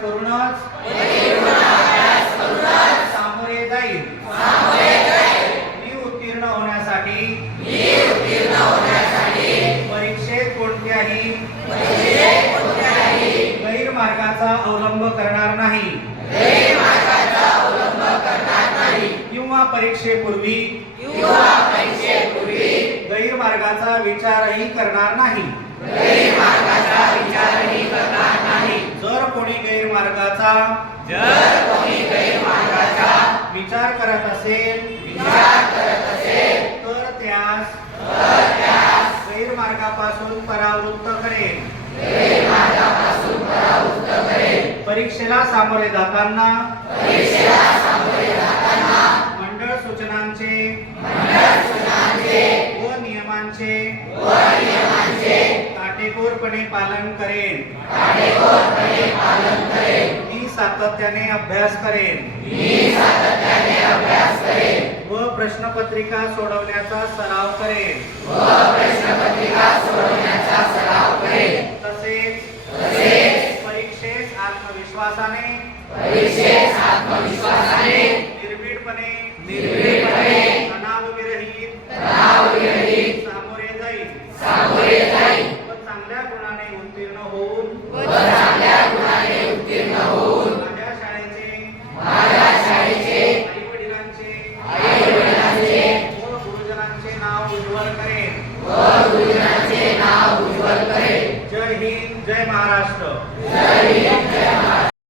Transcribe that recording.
करूनच सामोरे जाईल. मी उत्तीर्ण होण्यासाठी परीक्षेत कोणत्याही गैरमार्गाचा अवलंब करणार नाही किंवा परीक्षेपूर्वी गैरमार्गाचा विचारही करणार नाही. जर कोणी गैरमार्गाचा विचार करत असेल तर त्यास गैरमार्गापासून परावृत्त करेल. परीक्षेला सामोरे जाताना मंडळ सूचनांचे व नियमांचे काटेकोरपणे पालन करेन. मी सातत्याने अभ्यास करेन व प्रश्नपत्रिका सोडवण्याचा सराव करेन. तसेच परीक्षेस आत्मविश्वासाने निर्भीडपणे तणावविरहित सामोरे जाईल व चांगल्या गुणाने उत्तीर्ण होऊन माझ्या शाळेचे आई-वडिलांचे व गुरुजनांचे नाव उज्ज्वल करेन. जय हिंद, जय महाराष्ट्र.